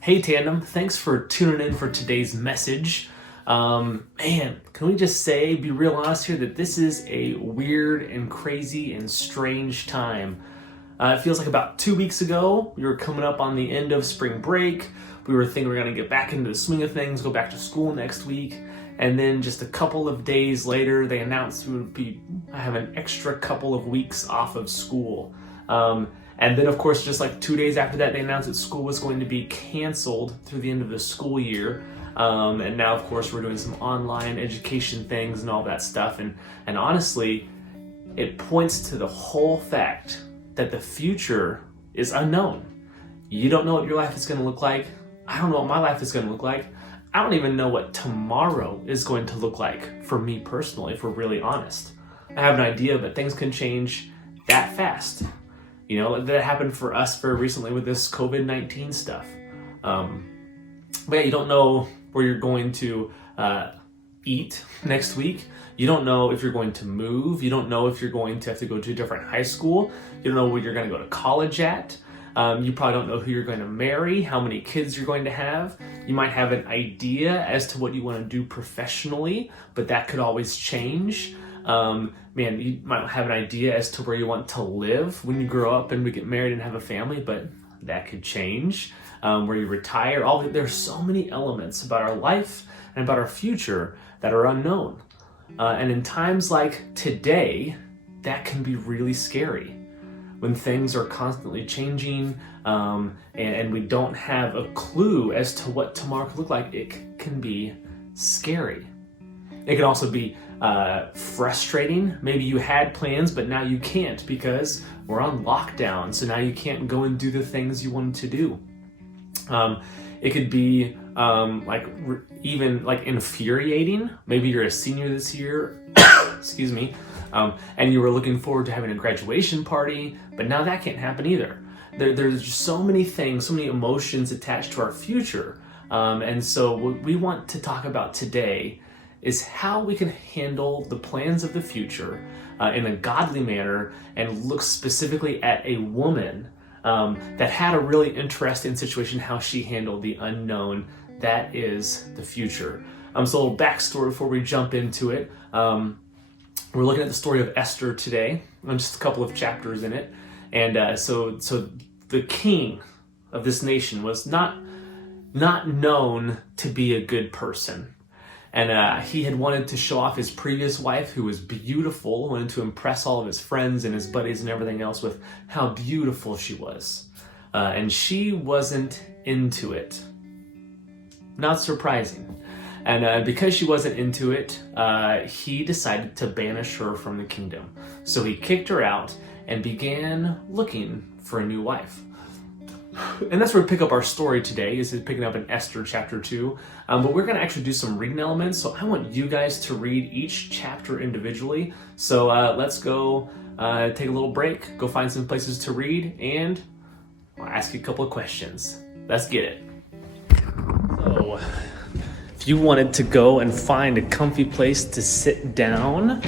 Hey Tandem, thanks for tuning in for today's message. Man, can we just say, be real honest here, that this is a weird and crazy and strange time. It feels like about 2 weeks ago, we were coming up on the end of spring break. We were thinking we were going to get back into the swing of things, go back to school next week. And then just a couple of days later, they announced we would have an extra couple of weeks off of school. And then, of course, just like 2 days after that, they announced that school was going to be canceled through the end of the school year. And now, of course, we're doing some online education things and all that stuff. And honestly, it points to the whole fact that the future is unknown. You don't know what your life is going to look like. I don't know what my life is going to look like. I don't even know what tomorrow is going to look like for me personally, if we're really honest. I have an idea, but things can change that fast. You know, that happened for us very recently with this COVID-19 stuff. But yeah, you don't know where you're going to eat next week. You don't know if you're going to move. You don't know if you're going to have to go to a different high school. You don't know where you're going to go to college at. You probably don't know who you're going to marry, how many kids you're going to have. You might have an idea as to what you want to do professionally, but that could always change. You might have an idea as to where you want to live when you grow up and we get married and have a family, but that could change. Where you retire, there's so many elements about our life and about our future that are unknown. And in times like today, that can be really scary. When things are constantly changing and we don't have a clue as to what tomorrow could look like, it can be scary. It can also be frustrating. Maybe you had plans, but now you can't because we're on lockdown. So now you can't go and do the things you wanted to do. It could be even infuriating. Maybe you're a senior this year, excuse me, and you were looking forward to having a graduation party, but now that can't happen either. There's just so many things, so many emotions attached to our future. And so what we want to talk about today is how we can handle the plans of the future in a godly manner and look specifically at a woman that had a really interesting situation, how she handled the unknown that is the future. So a little backstory before we jump into it. We're looking at the story of Esther today. Just a couple of chapters in it. And so the king of this nation was not known to be a good person. And he had wanted to show off his previous wife, who was beautiful, wanted to impress all of his friends and his buddies and everything else with how beautiful she was. And she wasn't into it. Not surprising. And because she wasn't into it, he decided to banish her from the kingdom. So he kicked her out and began looking for a new wife. And that's where we pick up our story today, is picking up in Esther chapter 2. But we're going to actually do some reading elements, so I want you guys to read each chapter individually. So let's go take a little break, go find some places to read, and I'll ask you a couple of questions. Let's get it. So, if you wanted to go and find a comfy place to sit down,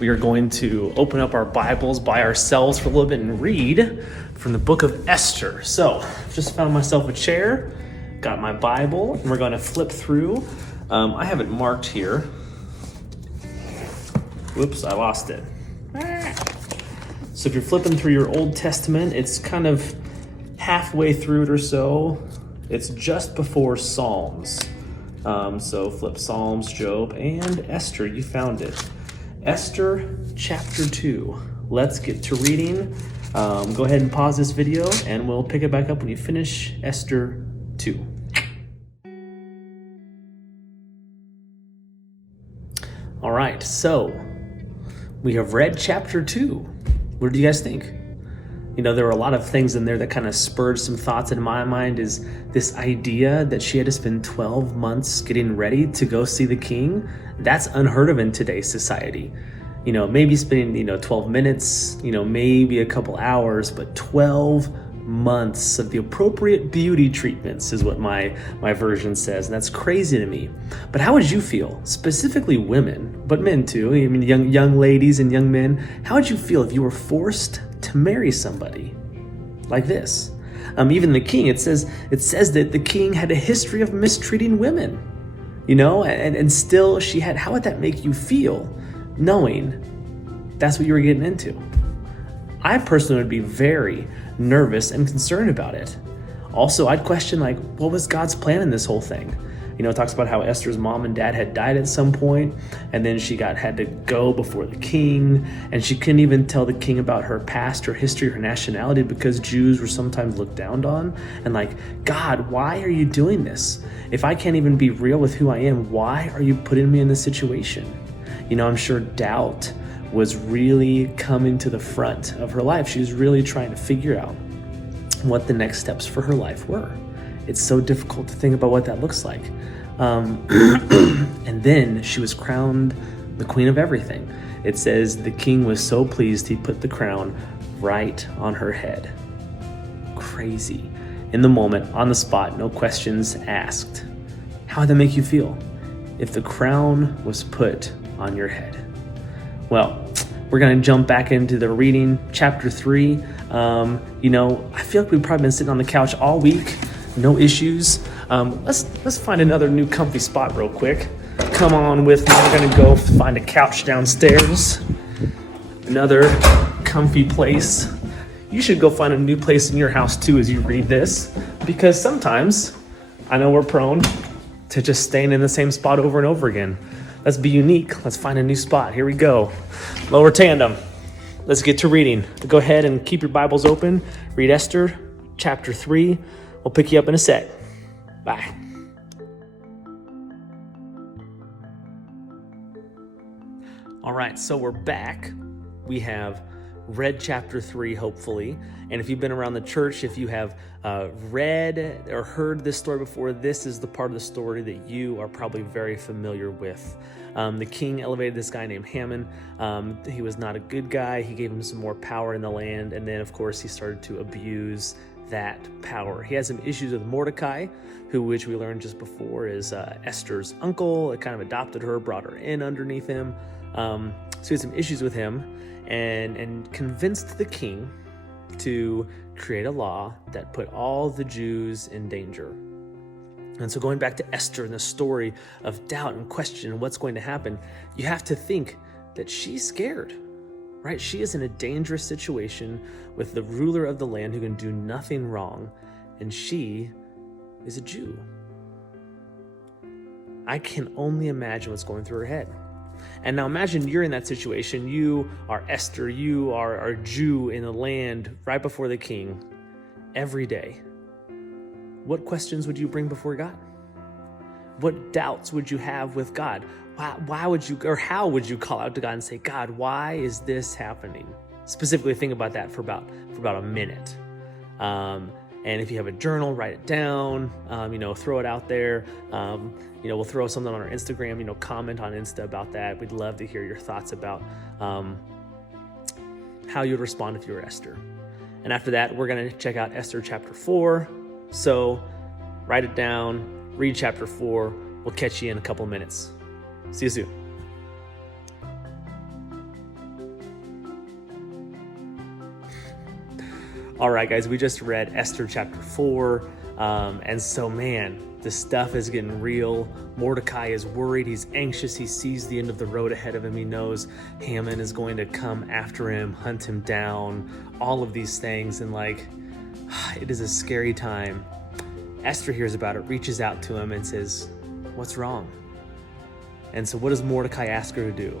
we are going to open up our Bibles by ourselves for a little bit and read from the book of Esther. So, just found myself a chair, got my Bible, and we're going to flip through. I have it marked here. Whoops, I lost it. So if you're flipping through your Old Testament, it's kind of halfway through it or so. It's just before Psalms. So flip Psalms, Job, and Esther. You found it. Esther chapter 2. Let's get to reading. Go ahead and pause this video and we'll pick it back up when you finish Esther 2. All right, so we have read chapter 2. What do you guys think? You know, there were a lot of things in there that kind of spurred some thoughts in my mind. Is this idea that she had to spend 12 months getting ready to go see the king? That's unheard of in today's society. You know, maybe spending, 12 minutes, maybe a couple hours, but 12 months of the appropriate beauty treatments is what my version says. And that's crazy to me. But how would you feel? Specifically women, but men too. I mean, young ladies and young men. How would you feel if you were forced to marry somebody like this? Even the king, it says that the king had a history of mistreating women, and still she had. How would that make you feel, knowing that's what you were getting into? I personally would be very nervous and concerned about it. Also, I'd question, what was God's plan in this whole thing? It talks about how Esther's mom and dad had died at some point, and then she had to go before the king, and she couldn't even tell the king about her past, her history, her nationality, because Jews were sometimes looked down on. And God, why are you doing this? If I can't even be real with who I am, why are you putting me in this situation? I'm sure doubt was really coming to the front of her life. She was really trying to figure out what the next steps for her life were. It's so difficult to think about what that looks like. And then she was crowned the queen of everything. It says the king was so pleased he put the crown right on her head. Crazy. In the moment, on the spot, no questions asked. How would that make you feel if the crown was put on your head? Well, we're going to jump back into the reading, chapter 3. I feel like we've probably been sitting on the couch all week. No issues. Let's find another new comfy spot real quick. Come on with me. We're gonna go find a couch downstairs. Another comfy place. You should go find a new place in your house too as you read this, because sometimes I know we're prone to just staying in the same spot over and over again. Let's be unique. Let's find a new spot. Here we go. Lower tandem. Let's get to reading. Go ahead and keep your Bibles open. Read Esther chapter 3. We'll pick you up in a sec. Bye. All right, so we're back. We have read chapter 3, hopefully. And if you've been around the church, if you have read or heard this story before, this is the part of the story that you are probably very familiar with. The king elevated this guy named Haman. He was not a good guy. He gave him some more power in the land. And then, of course, he started to abuse that power. He has some issues with Mordecai, which we learned just before is Esther's uncle. It kind of adopted her, brought her in underneath him. So he had some issues with him and convinced the king to create a law that put all the Jews in danger. And so going back to Esther and the story of doubt and question and what's going to happen, you have to think that she's scared. Right? She is in a dangerous situation with the ruler of the land who can do nothing wrong, and she is a Jew. I can only imagine what's going through her head. And now imagine you're in that situation. You are Esther. You are a Jew in the land right before the king every day. What questions would you bring before God? What doubts would you have with God? Why would you, or how would you call out to God and say, God, why is this happening? Specifically, think about that for about a minute. And if you have a journal, write it down. Throw it out there. We'll throw something on our Instagram. Comment on Insta about that. We'd love to hear your thoughts about how you'd respond if you were Esther. And after that, we're going to check out Esther chapter 4. So write it down. Read chapter 4. We'll catch you in a couple minutes. See you soon. All right, guys, we just read Esther chapter 4. And so, man, the stuff is getting real. Mordecai is worried. He's anxious. He sees the end of the road ahead of him. He knows Haman is going to come after him, hunt him down, all of these things. And it is a scary time. Esther hears about it, reaches out to him and says, what's wrong? And so what does Mordecai ask her to do?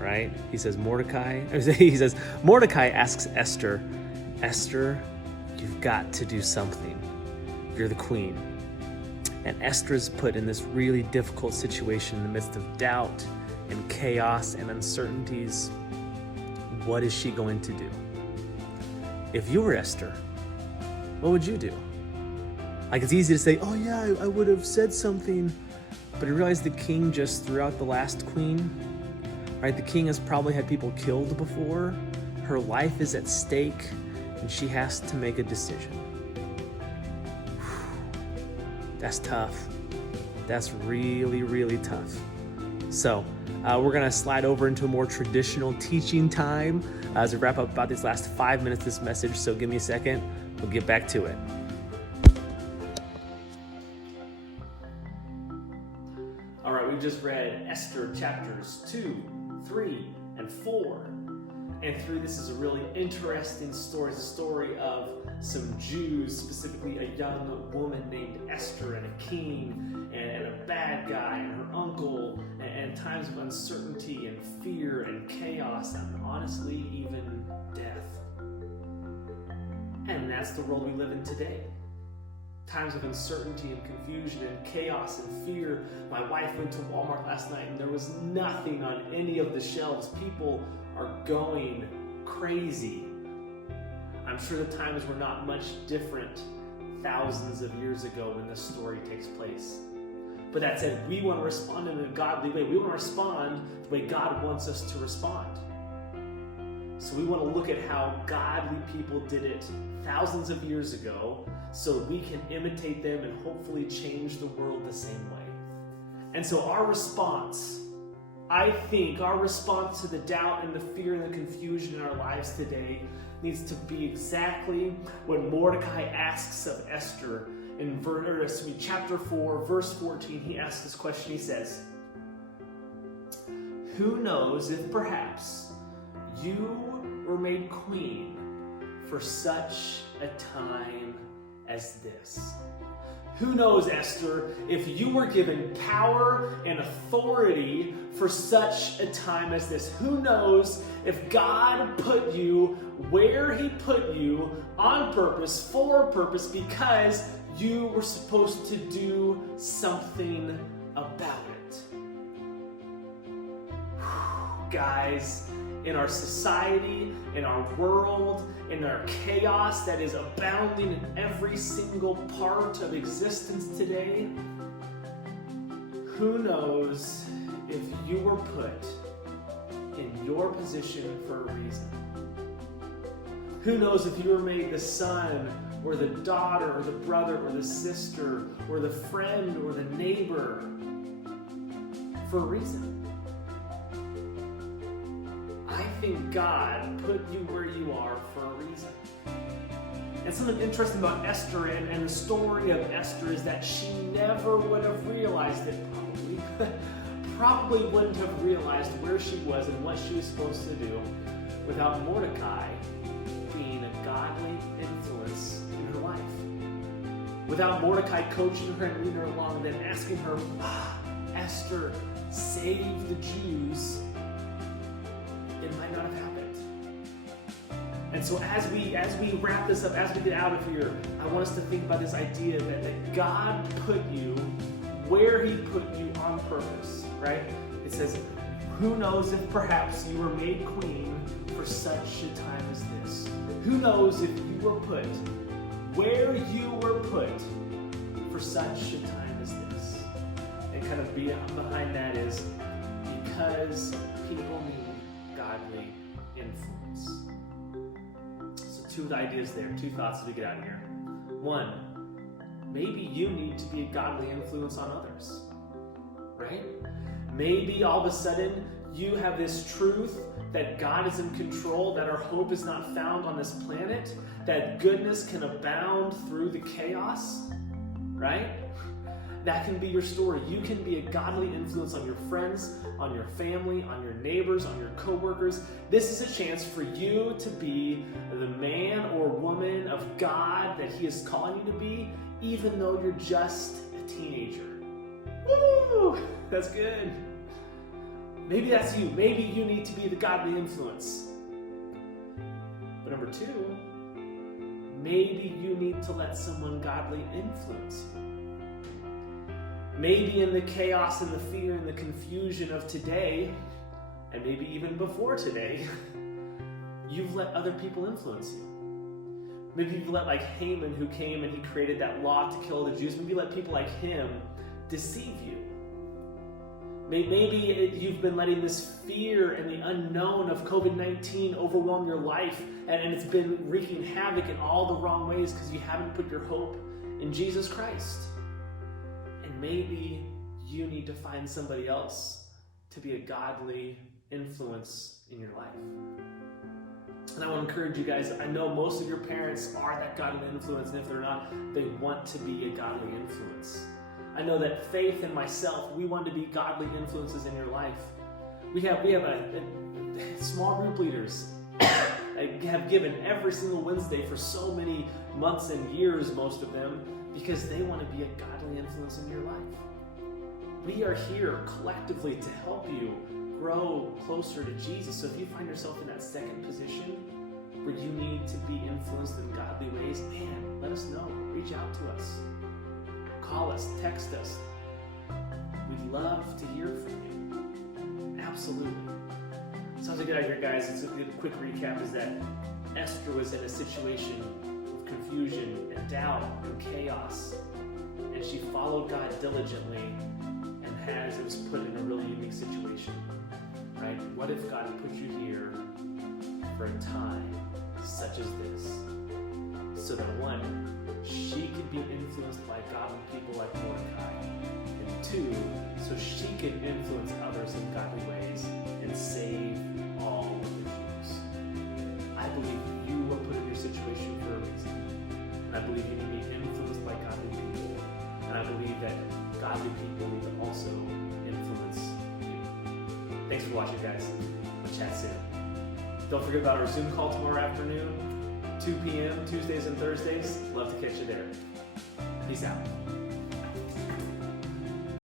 Right? He says, Mordecai asks Esther, Esther, you've got to do something. You're the queen. And Esther is put in this really difficult situation in the midst of doubt and chaos and uncertainties. What is she going to do? If you were Esther, what would you do? It's easy to say, oh yeah, I would have said something. But I realized the king just threw out the last queen, right? The king has probably had people killed before. Her life is at stake, and she has to make a decision. That's tough. That's really, really tough. So we're going to slide over into a more traditional teaching time as we wrap up about these last 5 minutes of this message. So give me a second. We'll get back to it. All right, we just read Esther chapters 2, 3, and 4. And through this is a really interesting story. It's a story of some Jews, specifically a young woman named Esther, and a king, and a bad guy, and her uncle, and times of uncertainty and fear and chaos, and honestly, even death. And that's the world we live in today. Times of uncertainty and confusion and chaos and fear. My wife went to Walmart last night and there was nothing on any of the shelves. People are going crazy. I'm sure the times were not much different thousands of years ago when this story takes place. But that said, we want to respond in a godly way. We want to respond the way God wants us to respond. So we want to look at how godly people did it thousands of years ago so we can imitate them and hopefully change the world the same way. And so our response, I think, our response to the doubt and the fear and the confusion in our lives today needs to be exactly what Mordecai asks of Esther in chapter 4, verse 14. He asks this question. He says, "Who knows if perhaps you were made queen for such a time as this?" Who knows, Esther, if you were given power and authority for such a time as this? Who knows if God put you where He put you on purpose, for a purpose, because you were supposed to do something about it? Whew, guys, in our society, in our world, in our chaos that is abounding in every single part of existence today, who knows if you were put in your position for a reason? Who knows if you were made the son or the daughter or the brother or the sister or the friend or the neighbor for a reason? I think God put you where you are for a reason. And something interesting about Esther and the story of Esther is that she never would have realized it, probably wouldn't have realized where she was and what she was supposed to do without Mordecai being a godly influence in her life. Without Mordecai coaching her and leading her along and then asking her, Esther, save the Jews, it might not have happened. And so as we wrap this up, as we get out of here, I want us to think about this idea that God put you where He put you on purpose, right? It says, who knows if perhaps you were made queen for such a time as this? Who knows if you were put where you were put for such a time as this? And kind of behind that is because people need godly influence. So two ideas there, two thoughts as we get out of here. One, maybe you need to be a godly influence on others, right? Maybe all of a sudden you have this truth that God is in control, that our hope is not found on this planet, that goodness can abound through the chaos, right? That can be your story. You can be a godly influence on your friends, on your family, on your neighbors, on your coworkers. This is a chance for you to be the man or woman of God that He is calling you to be, even though you're just a teenager. Woo! That's good. Maybe that's you. Maybe you need to be the godly influence. But number two, maybe you need to let someone godly influence you. Maybe in the chaos and the fear and the confusion of today, and maybe even before today, you've let other people influence you. Maybe you've let like Haman, who came and he created that law to kill the Jews, maybe you let people like him deceive you. Maybe you've been letting this fear and the unknown of COVID-19 overwhelm your life, and it's been wreaking havoc in all the wrong ways because you haven't put your hope in Jesus Christ. And maybe you need to find somebody else to be a godly influence in your life. And I want to encourage you guys, I know most of your parents are that godly influence, and if they're not, they want to be a godly influence. I know that Faith and myself, we want to be godly influences in your life. We have a small group leaders have given every single Wednesday for so many months and years, most of them, because they want to be a godly influence in your life. We are here collectively to help you grow closer to Jesus. So if you find yourself in that second position where you need to be influenced in godly ways, man, let us know. Reach out to us. Call us, text us. We'd love to hear from you. Absolutely. So as I get out here, guys, it's a quick recap is that Esther was in a situation of confusion and doubt and chaos, and she followed God diligently, and it was put in a really unique situation, right? What if God put you here for a time such as this, so that one, she could be influenced by godly people like Mordecai, and two, so she could influence others in godly ways and save all of the Jews. I believe you were put in your situation for a reason, and I believe you need to be influenced by godly people, and I believe that godly people need to also influence you. Thanks for watching, guys. We'll chat soon. Don't forget about our Zoom call tomorrow afternoon, 2 p.m., Tuesdays and Thursdays. Love to catch you there. Peace out.